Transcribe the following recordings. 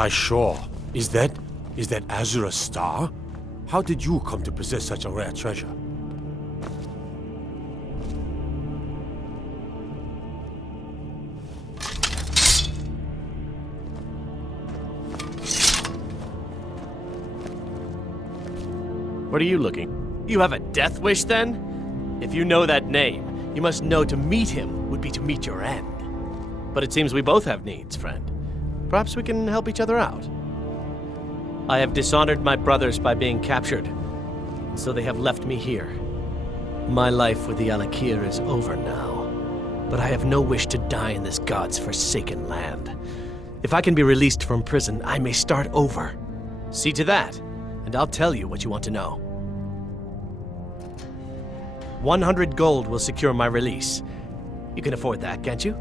by shore. Is that Azura's star? How did you come to possess such a rare treasure? What are you looking? You have a death wish, then? If you know that name, you must know to meet him would be to meet your end. But it seems we both have needs, friend. Perhaps we can help each other out. I have dishonored my brothers by being captured, so they have left me here. My life with the Alakir is over now, but I have no wish to die in this god's forsaken land. If I can be released from prison, I may start over. See to that, and I'll tell you what you want to know. 100 gold will secure my release. You can afford that, can't you?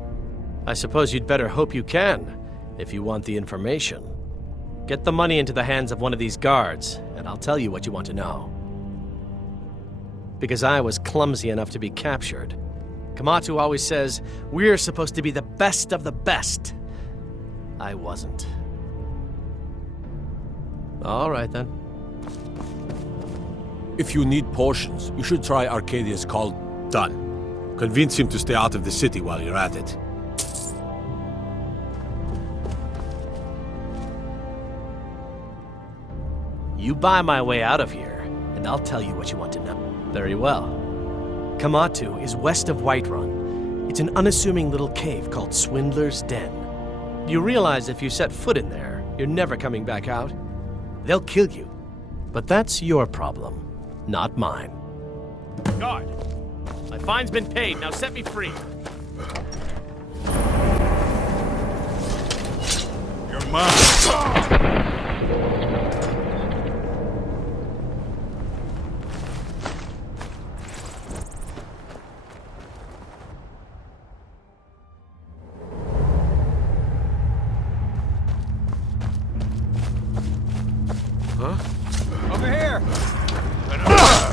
I suppose you'd better hope you can, if you want the information. Get the money into the hands of one of these guards, and I'll tell you what you want to know. Because I was clumsy enough to be captured. Kamatu always says, we're supposed to be the best of the best. I wasn't. All right, then. If you need potions, you should try Arcadia's called Dun. Convince him to stay out of the city while you're at it. You buy my way out of here, and I'll tell you what you want to know. Very well. Kamatu is west of Whiterun. It's an unassuming little cave called Swindler's Den. You realize if you set foot in there, you're never coming back out? They'll kill you. But that's your problem, not mine. Guard! My fine's been paid, now set me free. You're mine! Over here!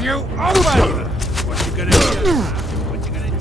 You open! What you gonna do? What you gonna do?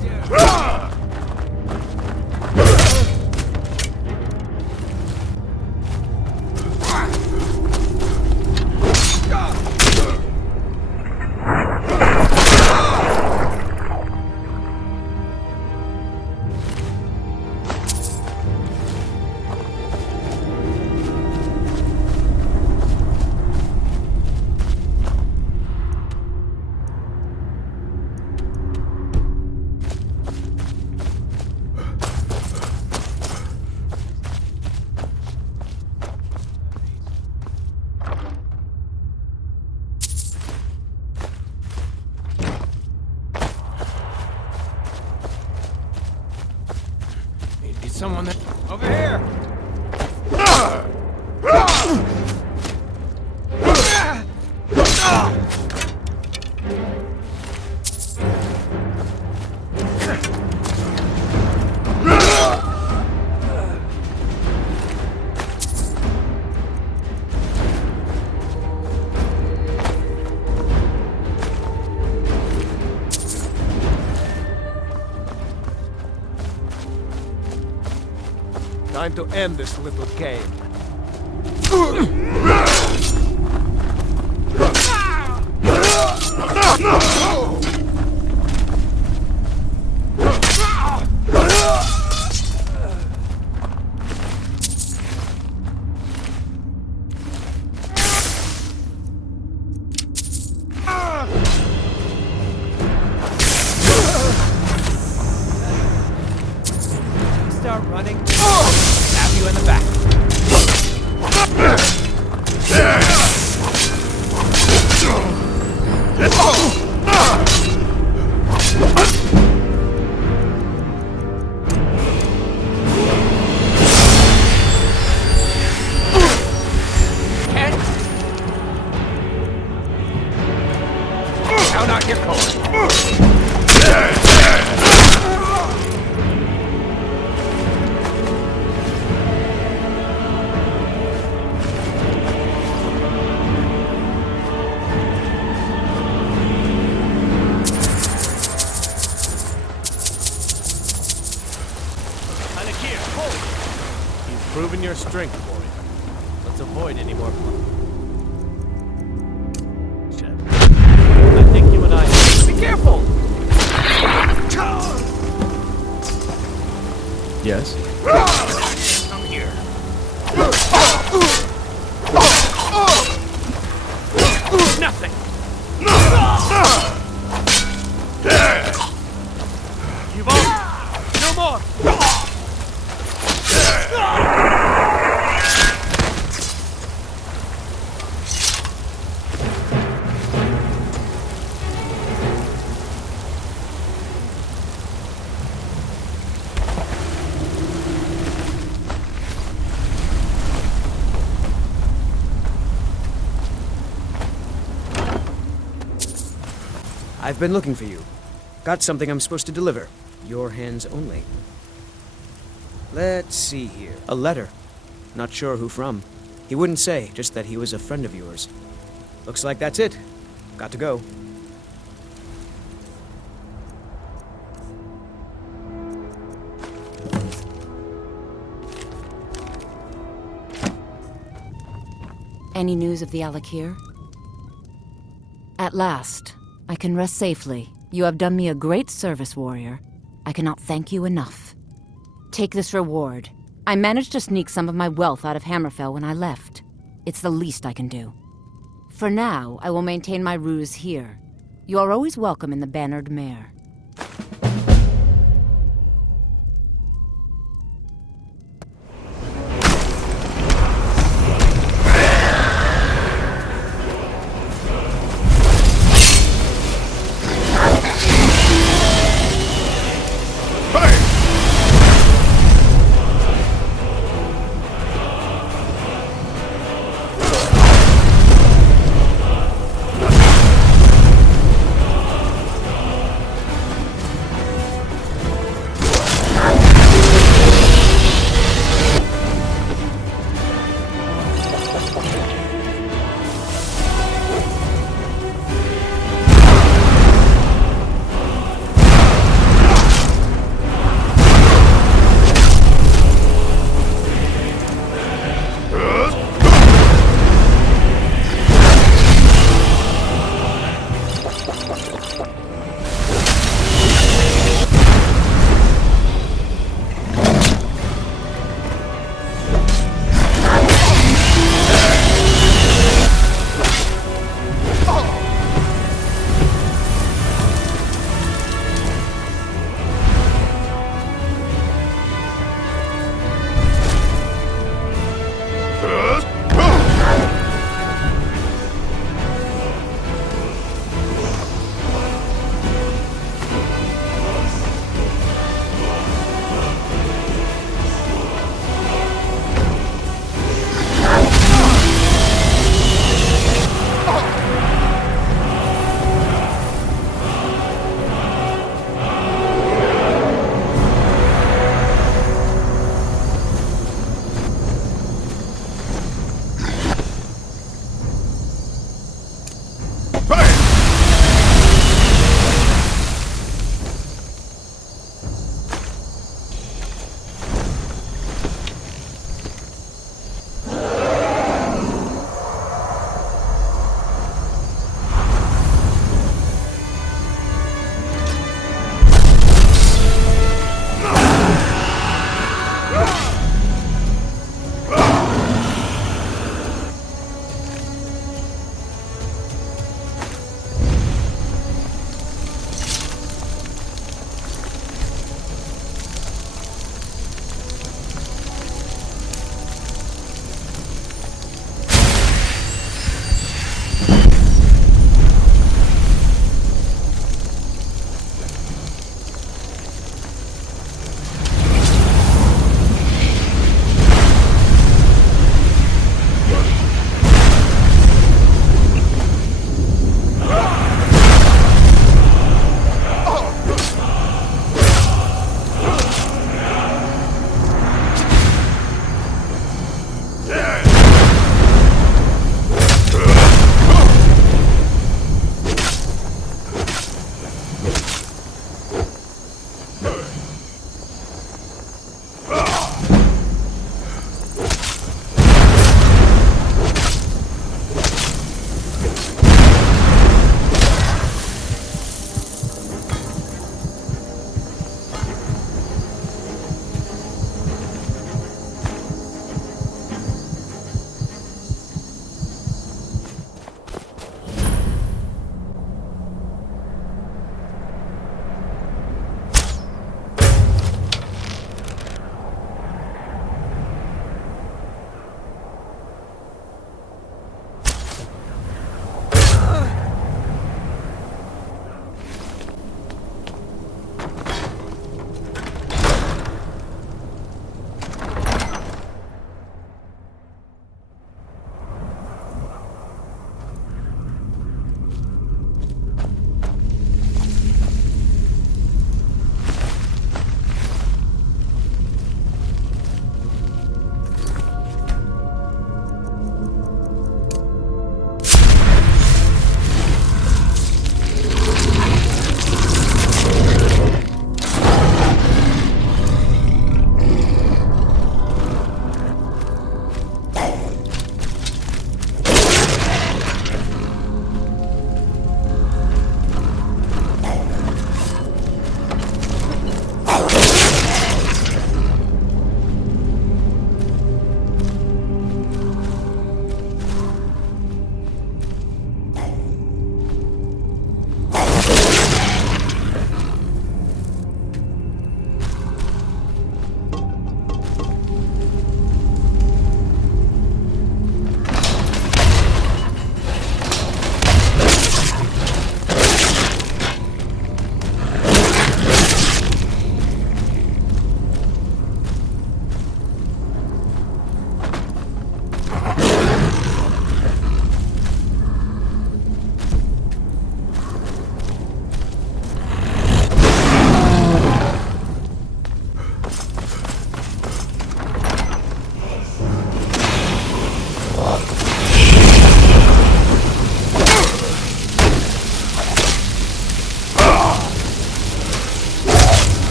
Someone that... Over here! Time to end this little game. Start running. Stab you in the back. Count out your coin. Proven your strength, warrior. find any more. Shit. I think you and I. Be careful! Yes? Come here. Nothing! You've all. No more! I've been looking for you. Got something I'm supposed to deliver. Your hands only. Let's see here. A letter. Not sure who from. He wouldn't say, just that he was a friend of yours. Looks like that's it. Got to go. Any news of the Alakir? At last, I can rest safely. You have done me a great service, warrior. I cannot thank you enough. Take this reward. I managed to sneak some of my wealth out of Hammerfell when I left. It's the least I can do. For now, I will maintain my ruse here. You are always welcome in the Bannered Mare.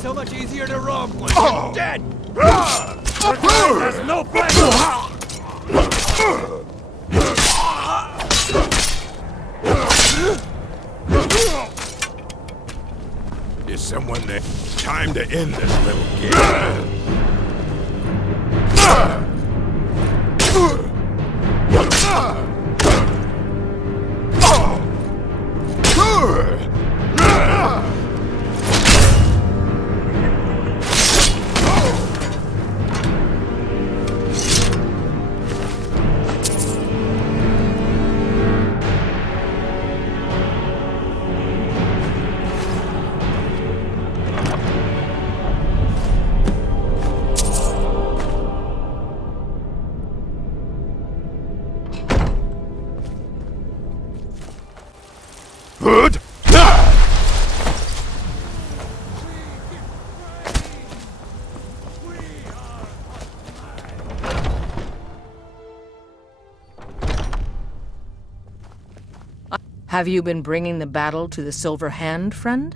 so much easier to roam once you're dead! There's no place! Is someone there? Time to end this little game. Have you been bringing the battle to the Silver Hand, friend?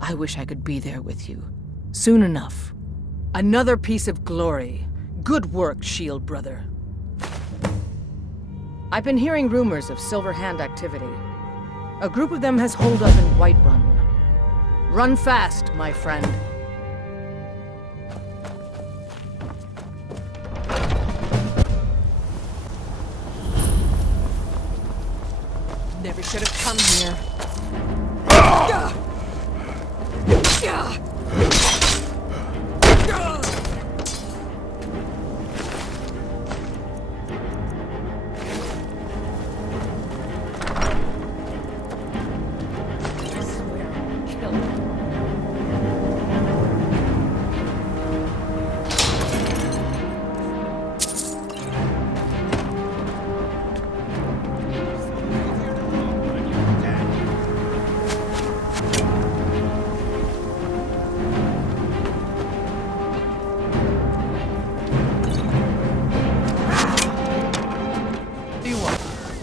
I wish I could be there with you. Soon enough. Another piece of glory. Good work, Shield Brother. I've been hearing rumors of Silver Hand activity. A group of them has holed up in Whiterun. Run fast, my friend. Never should have come here.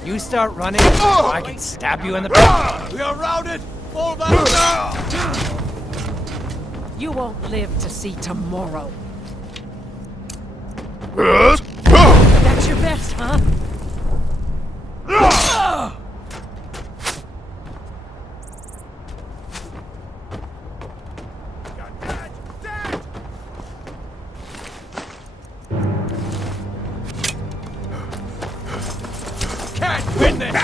You start running, or I can stab you in the back. We are routed! Fall back! You won't live to see tomorrow. That's your best, huh? Can't win this!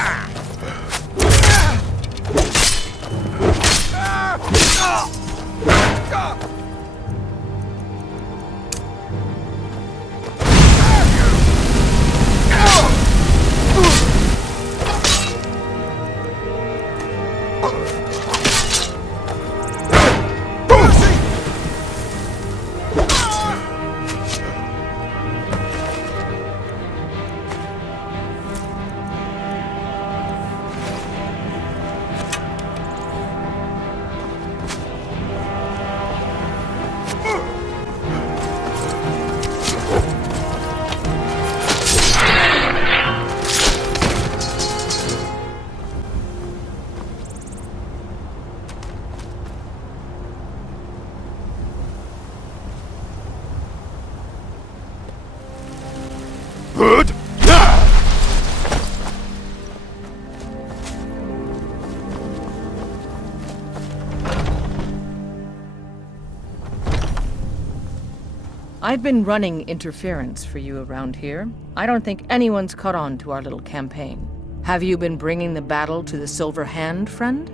I've been running interference for you around here. I don't think anyone's caught on to our little campaign. Have you been bringing the battle to the Silver Hand, friend?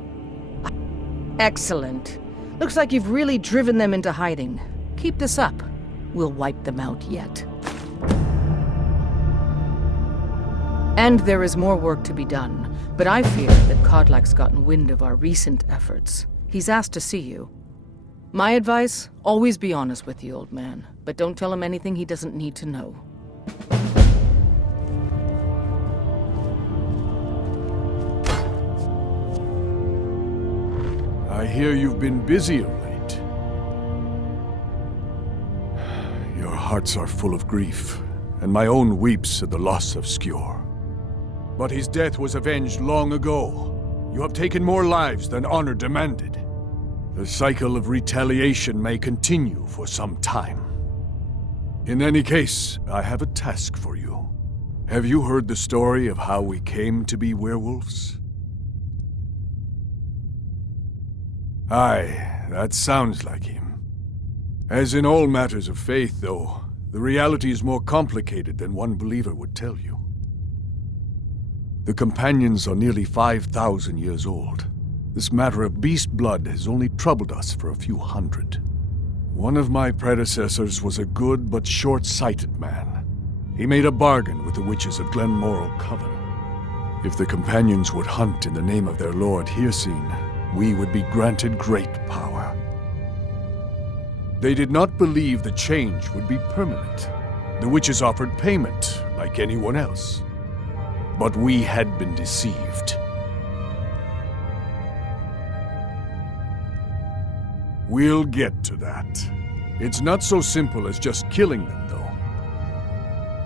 Excellent. Looks like you've really driven them into hiding. Keep this up. We'll wipe them out yet. And there is more work to be done, but I fear that Kodlak's gotten wind of our recent efforts. He's asked to see you. My advice, always be honest with the old man, but don't tell him anything he doesn't need to know. I hear you've been busy of late. Your hearts are full of grief, and my own weeps at the loss of Skjor. But his death was avenged long ago. You have taken more lives than honor demanded. The cycle of retaliation may continue for some time. In any case, I have a task for you. Have you heard the story of how we came to be werewolves? Aye, that sounds like him. As in all matters of faith, though, the reality is more complicated than one believer would tell you. The companions are nearly 5,000 years old. This matter of beast blood has only troubled us for a few hundred. One of my predecessors was a good but short-sighted man. He made a bargain with the witches of Glenmorhill Coven. If the companions would hunt in the name of their lord Hircine, we would be granted great power. They did not believe the change would be permanent. The witches offered payment, like anyone else. But we had been deceived. We'll get to that. It's not so simple as just killing them, though.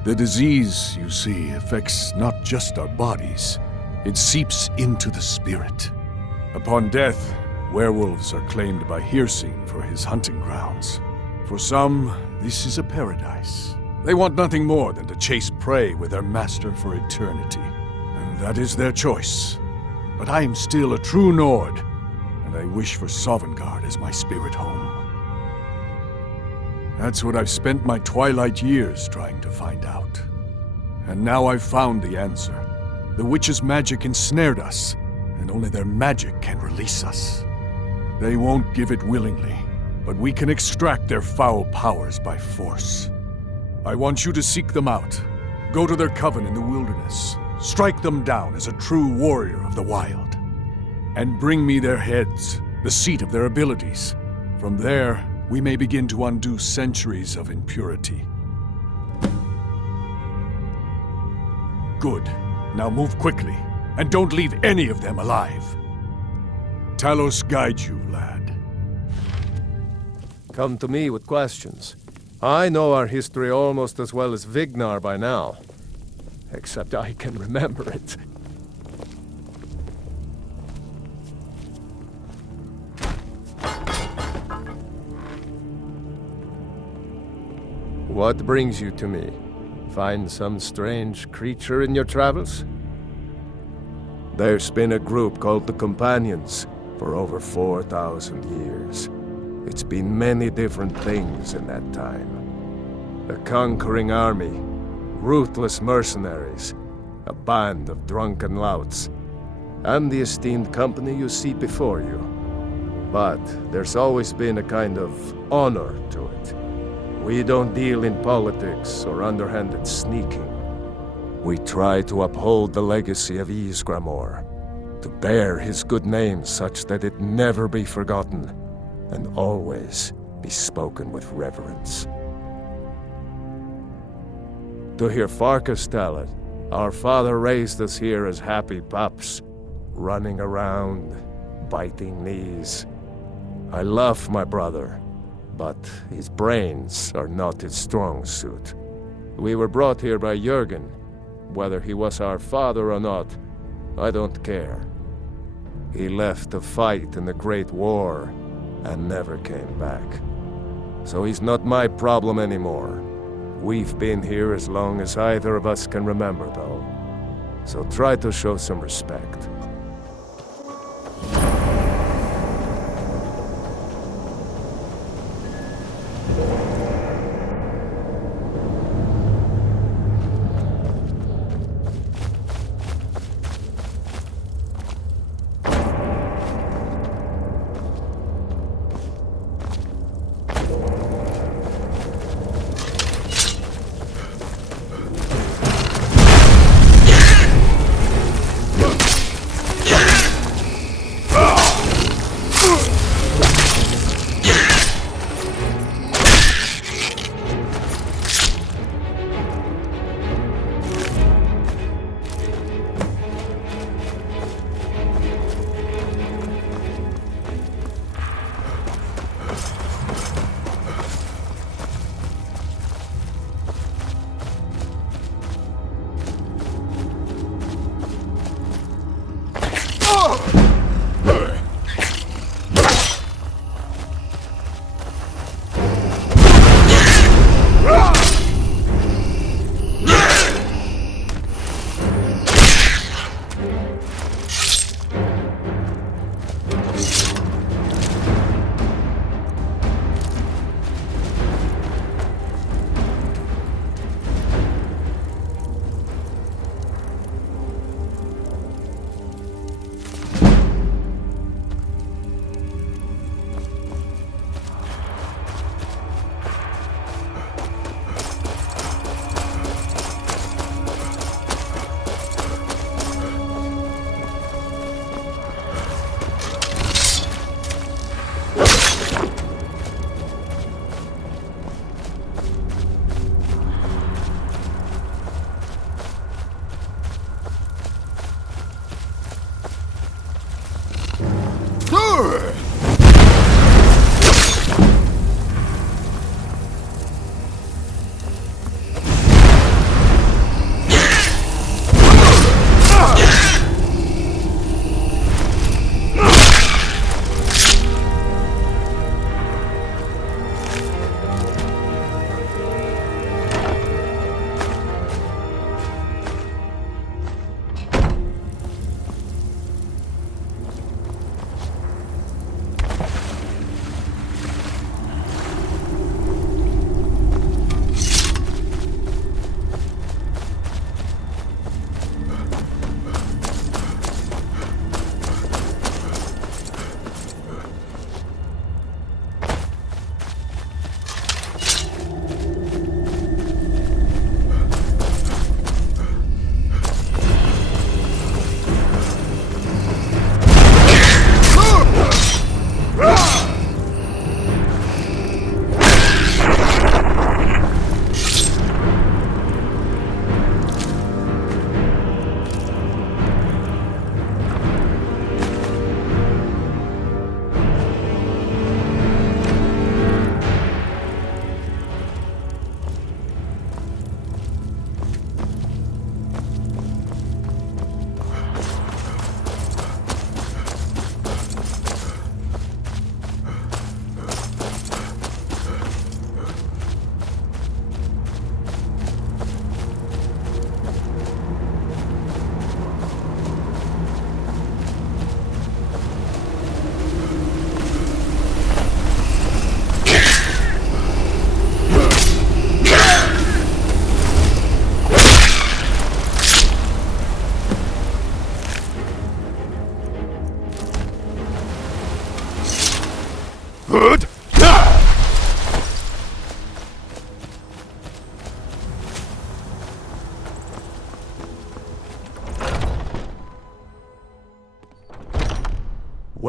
The disease, you see, affects not just our bodies. It seeps into the spirit. Upon death, werewolves are claimed by Hircine for his hunting grounds. For some, this is a paradise. They want nothing more than to chase prey with their master for eternity. And that is their choice. But I am still a true Nord, and I wish for Sovnguard as my spirit home. That's what I've spent my twilight years trying to find out. And now I've found the answer. The witches' magic ensnared us, and only their magic can release us. They won't give it willingly, but we can extract their foul powers by force. I want you to seek them out. Go to their coven in the wilderness. Strike them down as a true warrior of the wild. And bring me their heads, the seat of their abilities. From there, we may begin to undo centuries of impurity. Good. Now move quickly, and don't leave any of them alive. Talos guide you, lad. Come to me with questions. I know our history almost as well as Vignar by now. Except I can remember it. What brings you to me? Find some strange creature in your travels? There's been a group called the Companions for over 4,000 years. It's been many different things in that time. A conquering army, ruthless mercenaries, a band of drunken louts, and the esteemed company you see before you. But there's always been a kind of honor to it. We don't deal in politics or underhanded sneaking. We try to uphold the legacy of Ysgramor, to bear his good name such that it never be forgotten, and always be spoken with reverence. To hear Farkas tell it, our father raised us here as happy pups, running around, biting knees. I love my brother, but his brains are not his strong suit. We were brought here by Jürgen. Whether he was our father or not, I don't care. He left to fight in the Great War and never came back. So he's not my problem anymore. We've been here as long as either of us can remember, though. So try to show some respect.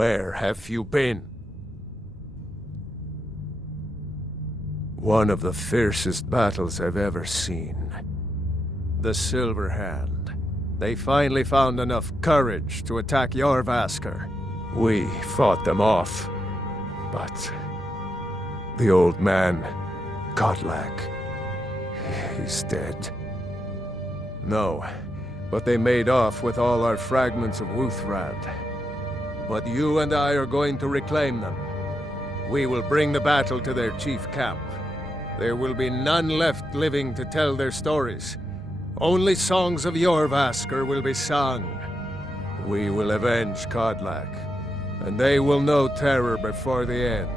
Where have you been? One of the fiercest battles I've ever seen. The Silver Hand. They finally found enough courage to attack Jorrvaskr. We fought them off, but the old man, Kodlak, he's dead. No, but they made off with all our fragments of Wuuthrad. But you and I are going to reclaim them. We will bring the battle to their chief camp. There will be none left living to tell their stories. Only songs of Jorrvaskr will be sung. We will avenge Kodlak, and they will know terror before the end.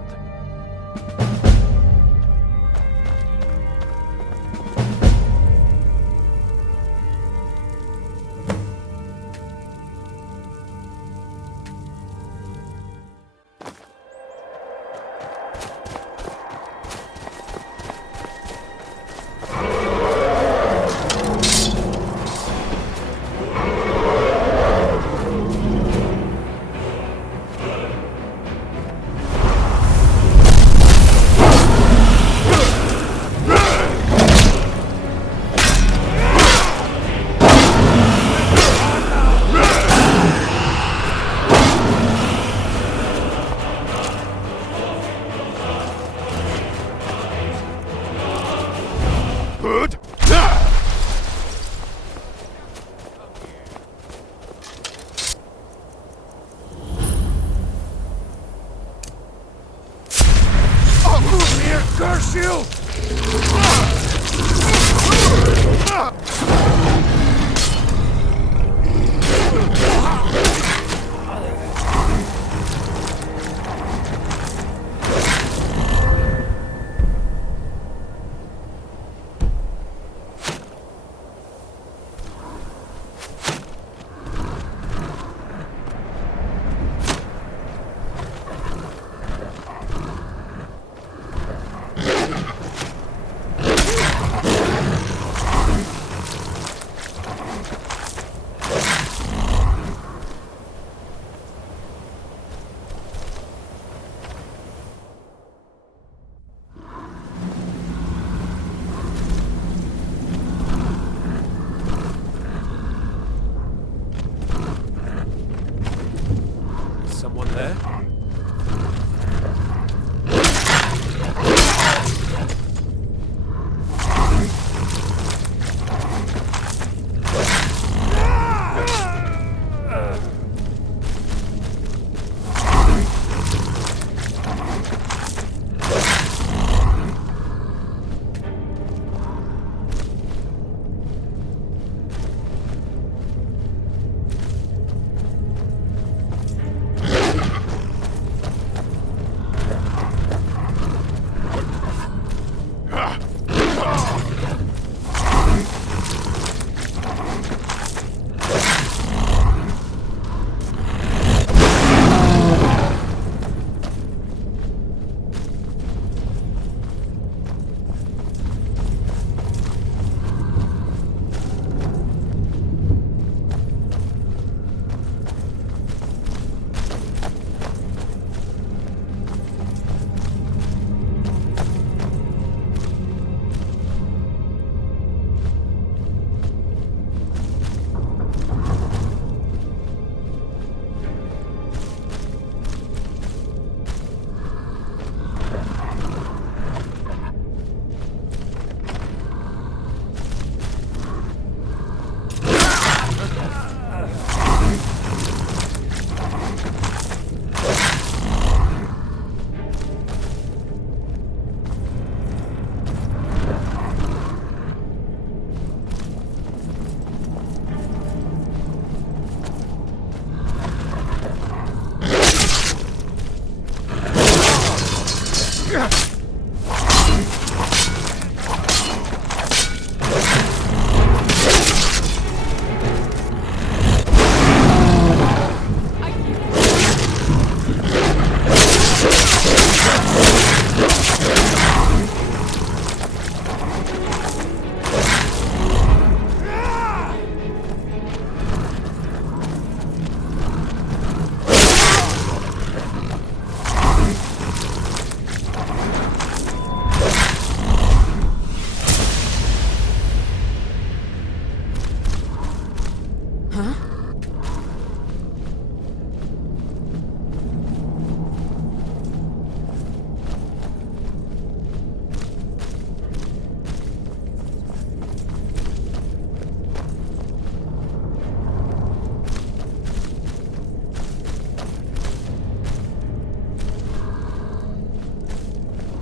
Curse you!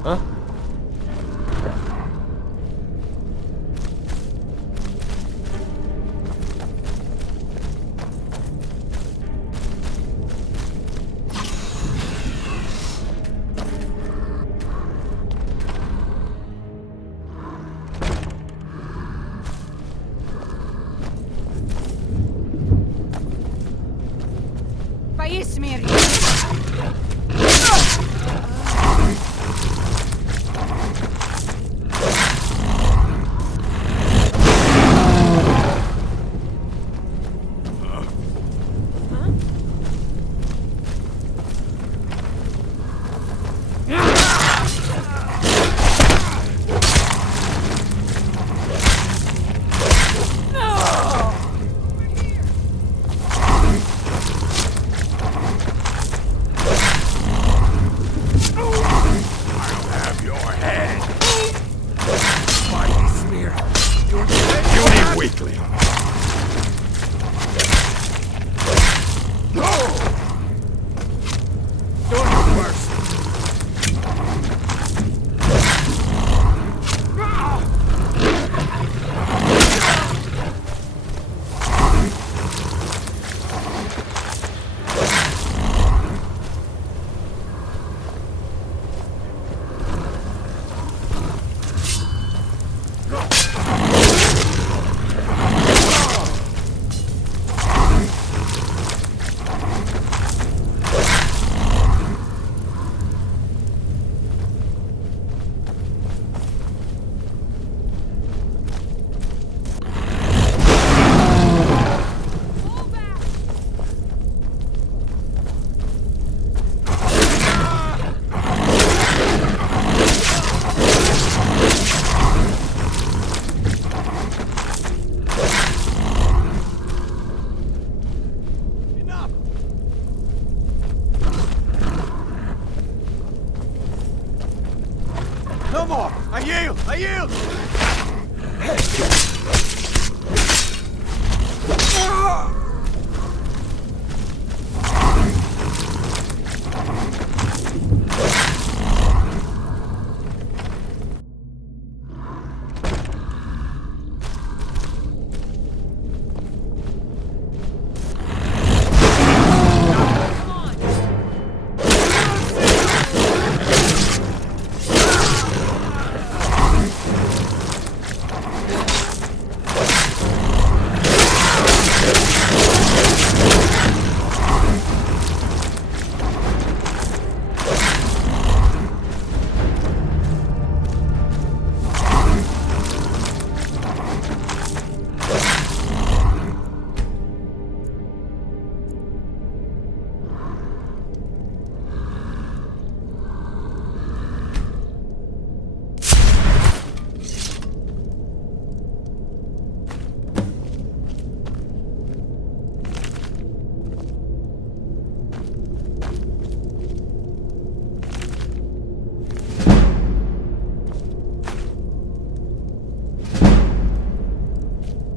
Huh? No more! I yield! I yield!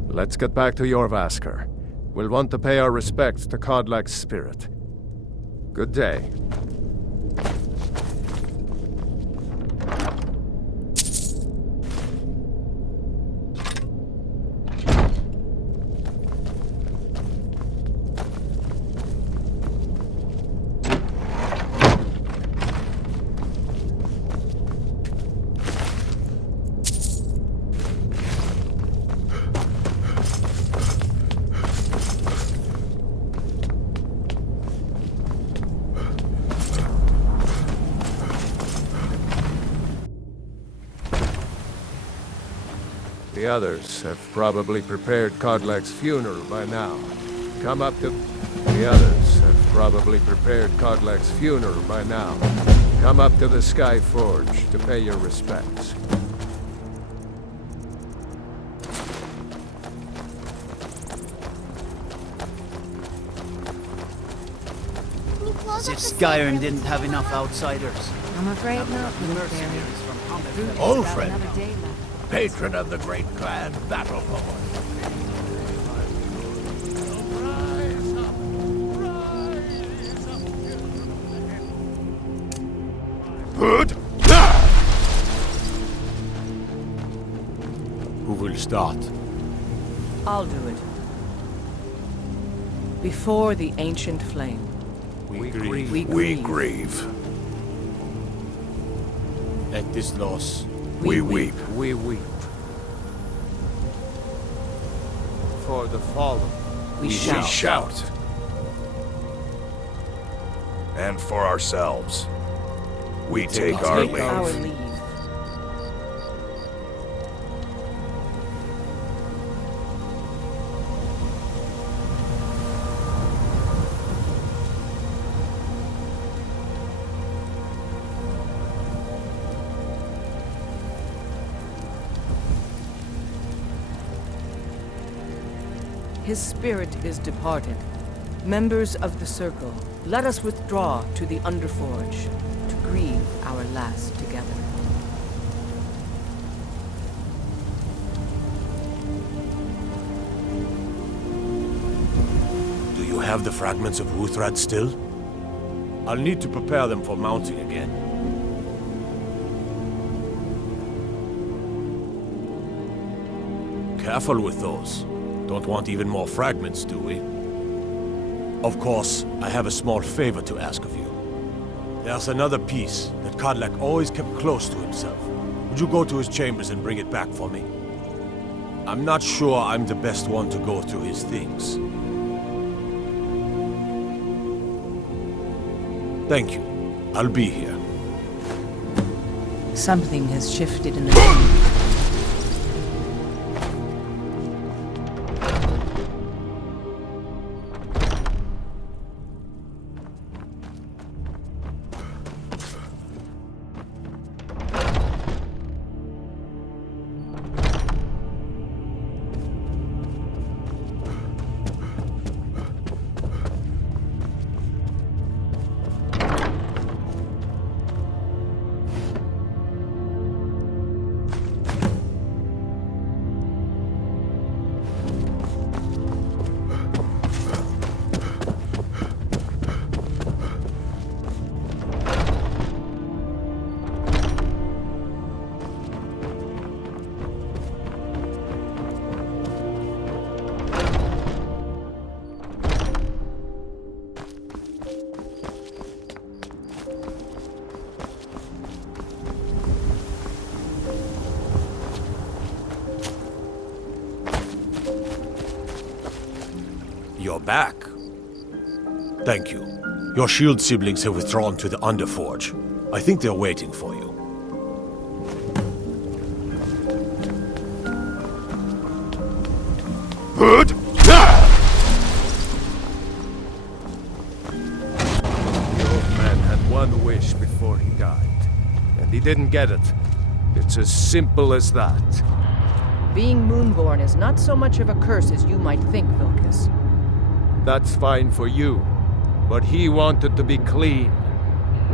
Let's get back to Jorrvaskr. We'll want to pay our respects to Kodlak's spirit. Good day. The others have probably prepared Kodlak's funeral by now. Come up to... The others have probably prepared Kodlak's funeral by now. Come up to the Sky Forge to pay your respects. As if Skyrim didn't have enough outsiders. I'm afraid not, Wuuthrad. Old friend. Patron of the great clan Battleborn. Good. will start? I'll do it. Before the ancient flame. We grieve. We grieve. At this loss, We weep. We weep. For the fallen. We We shout. shout. And for ourselves, we take our Take our leave. leave. His spirit is departed. Members of the Circle, let us withdraw to the Underforge to grieve our last together. do you have the fragments of Wuuthrad still? I'll need to prepare them for mounting again. Careful with those. Don't want even more fragments, do we? Of course, I have a small favor to ask of you. There's another piece that Kodlak always kept close to himself. Would you go to his chambers and bring it back for me? I'm not sure I'm the best one to go through his things. Thank you. I'll be here. Something has shifted in the wind. You're back. Thank you. Your shield siblings have withdrawn to the Underforge. I think they're waiting for you. Good. The old man had one wish before he died, and he didn't get it. It's as simple as that. Being Moonborn is not so much of a curse as you might think, Vilcus. That's fine for you, but he wanted to be clean.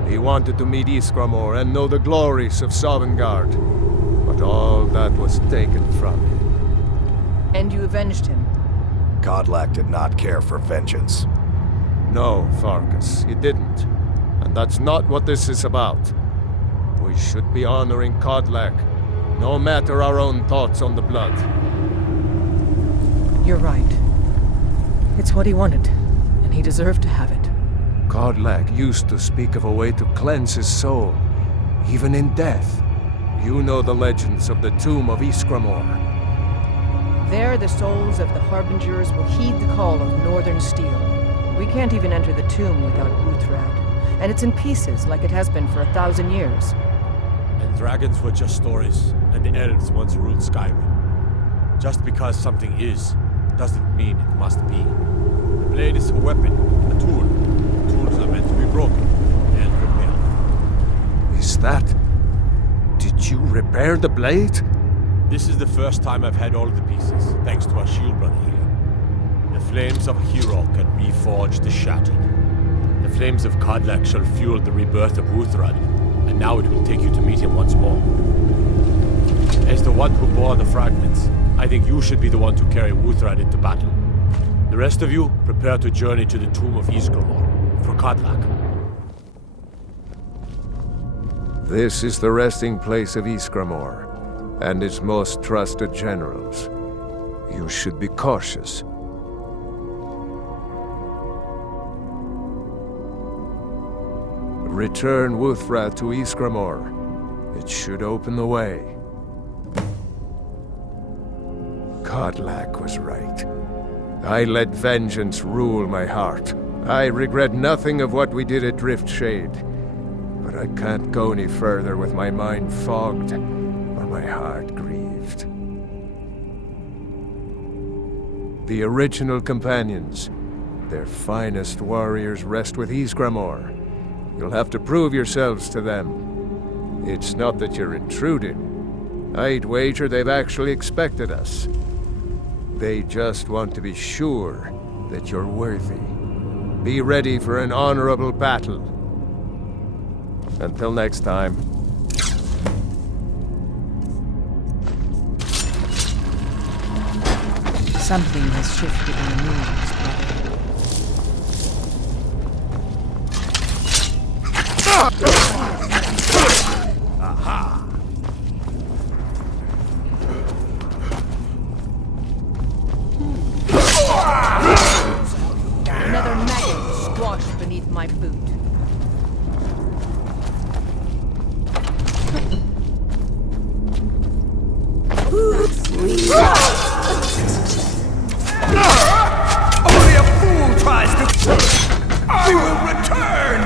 He wanted to meet Ysgramor and know the glories of Sovnguard, but all that was taken from him. And you avenged him. Kodlak did not care for vengeance. No, Farkas, he didn't. And that's not what this is about. We should be honoring Kodlak, no matter our own thoughts on the blood. You're right. It's what he wanted, and he deserved to have it. Kodlak used to speak of a way to cleanse his soul, even in death. You know the legends of the tomb of Ysgramor. There, the souls of the Harbingers will heed the call of Northern Steel. We can't even enter the tomb without Wuuthrad, and it's in pieces like it has been for 1,000 years. And dragons were just stories, and the elves once ruled Skyrim. Just because something is, doesn't mean it must be. The blade is a weapon, a tool. Tools are meant to be broken and repaired. Is that... Did you repair the blade? This is the first time I've had all the pieces, thanks to our shield brother here. The flames of a hero can reforge the shattered. The flames of Kodlak shall fuel the rebirth of Wuuthrad, and now it will take you to meet him once more. As the one who bore the fragments, I think you should be the one to carry Wuuthrad into battle. The rest of you, prepare to journey to the tomb of Ysgramor, for Kodlak. This is the resting place of Ysgramor, and his most trusted generals. You should be cautious. Return Wuuthrad to Ysgramor. It should open the way. Kodlak was right. I let vengeance rule my heart. I regret nothing of what we did at Driftshade. But I can't go any further with my mind fogged or my heart grieved. The original companions, their finest warriors, rest with Ysgramor. You'll have to prove yourselves to them. It's not that you're intruding. I'd wager they've actually expected us. They just want to be sure that you're worthy. Be ready for an honorable battle. Until next time. Something has shifted in the moons, brother. Aha! Another maggot squashed beneath my boot. Only a fool tries to... I will return!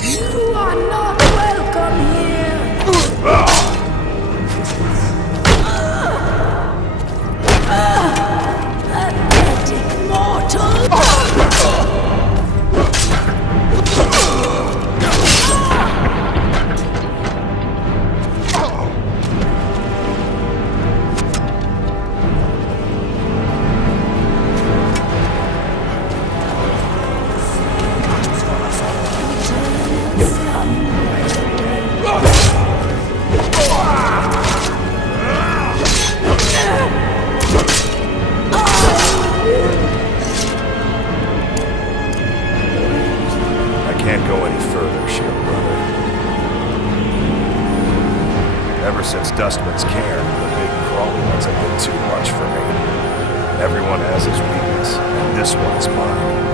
You are not welcome here! Pathetic mortal! Ever since Dustman's cairn, the big crawly ones have been too much for me. Everyone has his weakness, and this one's mine.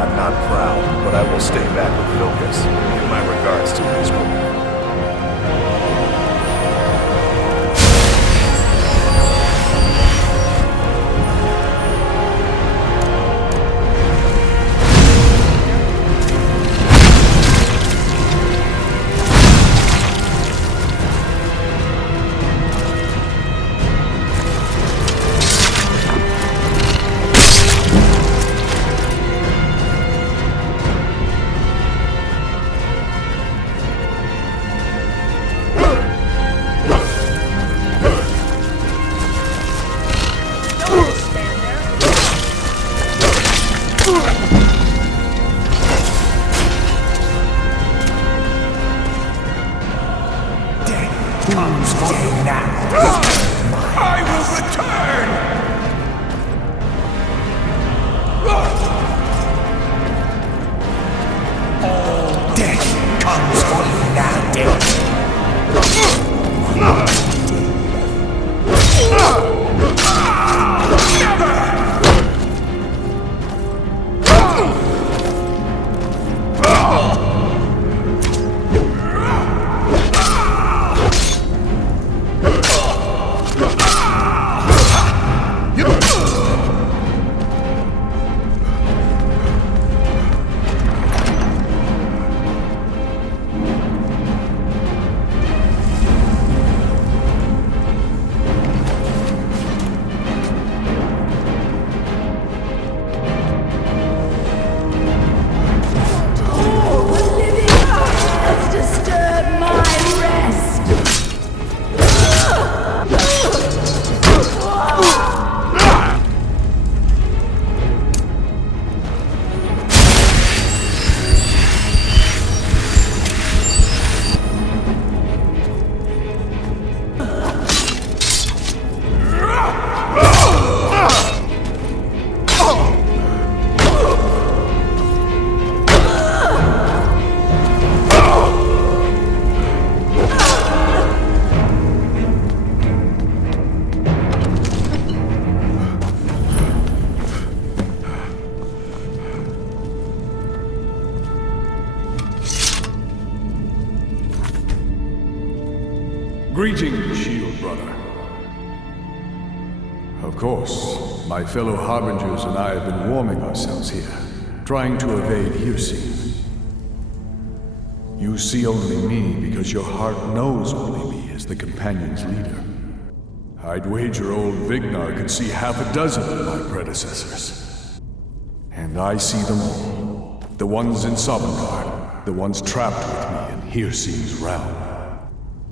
I'm not proud, but I will stay back with Vilkas. Give my regards to his group. Comes for you now. I will return! All death comes for you now, Greetings, shield brother. Of course, my fellow Harbingers and I have been warming ourselves here, trying to evade Hircine. You see only me because your heart knows only me as the Companion's leader. I'd wager old Vignar could see half a dozen of my predecessors. And I see them all. The ones in Sovnguard, the ones trapped with me in Hircine's realm.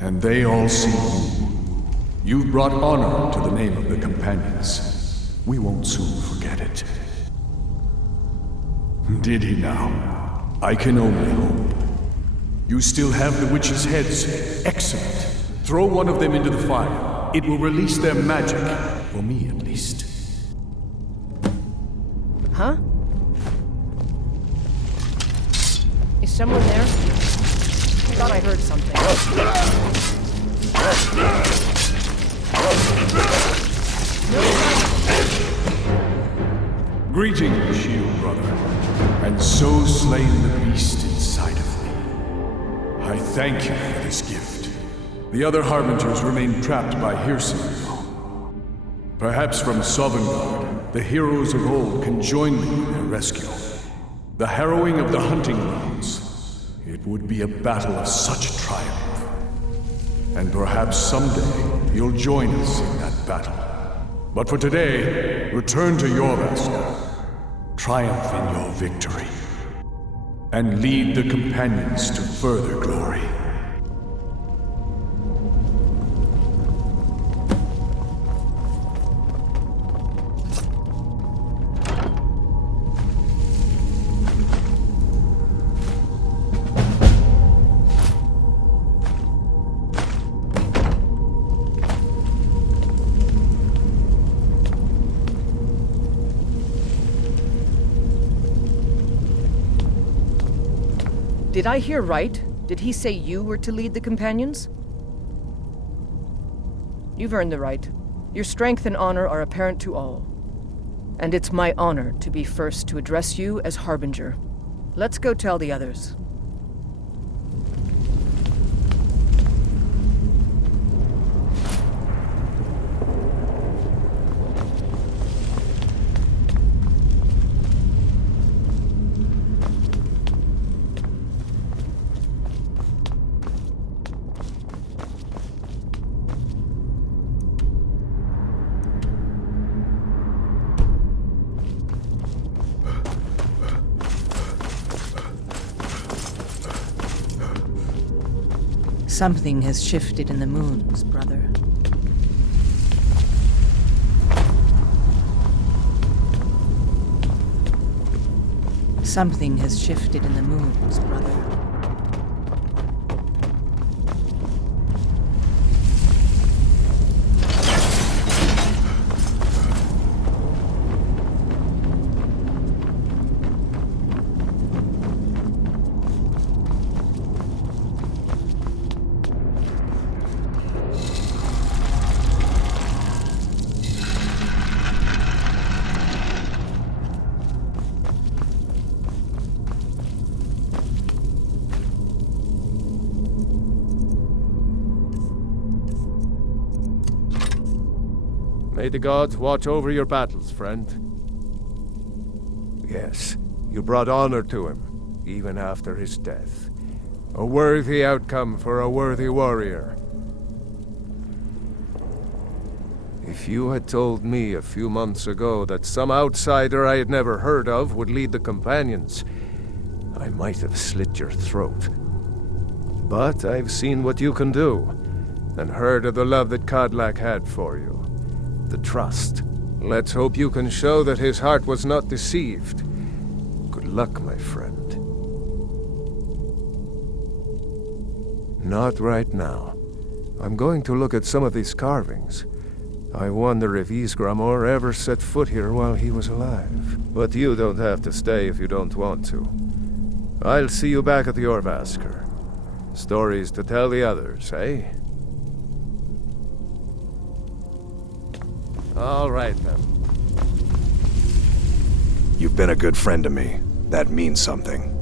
And they all see you. You've brought honor to the name of the Companions. We won't soon forget it. Did he now? I can only hope. You still have the witches' heads. Excellent. Throw one of them into the fire. It will release their magic. For me, at least. Huh? Is someone there? I thought I heard something. Greetings, shield brother. And so slain the beast inside of me. I thank you for this gift. The other Harbingers remain trapped by Hircine, though. Perhaps from Sovnguard, the heroes of old can join me in their rescue. The harrowing of the hunting grounds. It would be a battle of such triumph. And perhaps someday you'll join us in that battle. But for today, return to Jorrvaskr. Triumph in your victory. And lead the Companions to further glory. Did I hear right? Did he say you were to lead the Companions? You've earned the right. Your strength and honor are apparent to all. And it's my honor to be first to address you as Harbinger. Let's go tell the others. Something has shifted in the moons, brother. Something has shifted in the moons, brother. May the gods watch over your battles, friend. Yes. You brought honor to him, even after his death. A worthy outcome for a worthy warrior. If you had told me a few months ago that some outsider I had never heard of would lead the Companions, I might have slit your throat. But I've seen what you can do, and heard of the love that Kodlak had for you. The trust. Let's hope you can show that his heart was not deceived. Good luck, my friend. Not right now. I'm going to look at some of these carvings. I wonder if Ysgramor ever set foot here while he was alive. But you don't have to stay if you don't want to. I'll see you back at the Jorrvaskr. Stories to tell the others, eh? All right, then. You've been a good friend to me. That means something.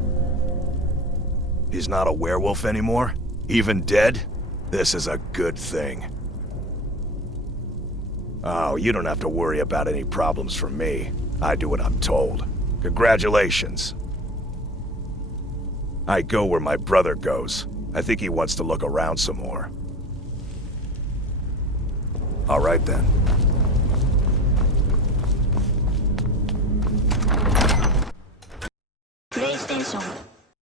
He's not a werewolf anymore? Even dead? This is a good thing. Oh, you don't have to worry about any problems from me. I do what I'm told. Congratulations. I go where my brother goes. I think he wants to look around some more. All right then.